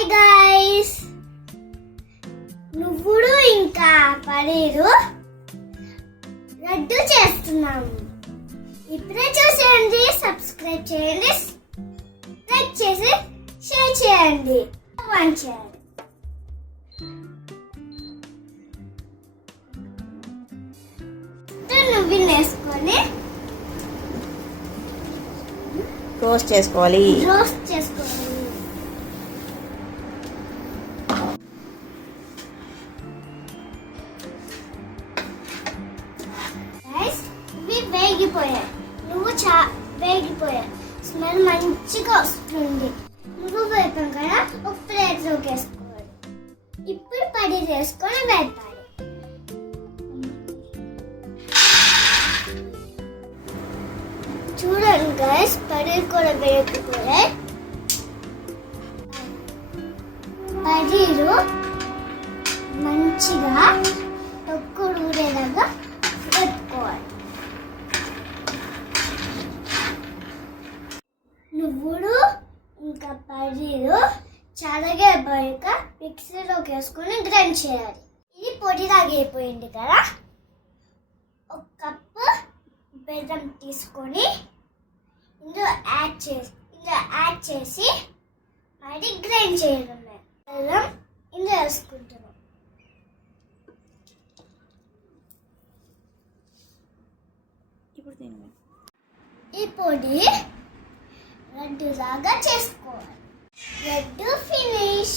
Hi guys, నువ్వులు ఇంకా పనీరు లడ్డు చేస్తున్నాము. ఇప్పుడే చూసేయండి, సబ్స్క్రైబ్ చేయండి, లైక్ చేసి షేర్ చేయండి, కామెంట్ చేయండి. నువ్వులు వేసుకొని రోస్ట్ చేసుకోవాలి. వేగిపోయాయి, వేగిపోయాయి. స్మెల్ మంచిగా వస్తుంది. నువ్వు వేపాం కదా, ఒక ప్లేట్లోకి వేసుకోవాలి. ఇప్పుడు పడి చేసుకొని వేపాలి. చూడండి గైస్, పనీర్ కూడా వేగిపోయాయి. పనీరు మంచిగా తొక్కుడు ఊరేలాగా పెట్టుకోవాలి. నువ్వులు ఇంకా పనీరు చల్లగా పోయాక మిక్సీలోకి వేసుకొని గ్రైండ్ చేయాలి. ఇది పొడిలాగా అయిపోయింది కదా. ఒక కప్పు బెల్లం తీసుకొని ఇందులో యాడ్ చేసి మరి గ్రైండ్ చేయడం. బెల్లం ఇందులో వేసుకుంటున్నాం. ఈ పొడి లడ్డు లాగా చేసుకోవాలి. లడ్డు ఫినిష్.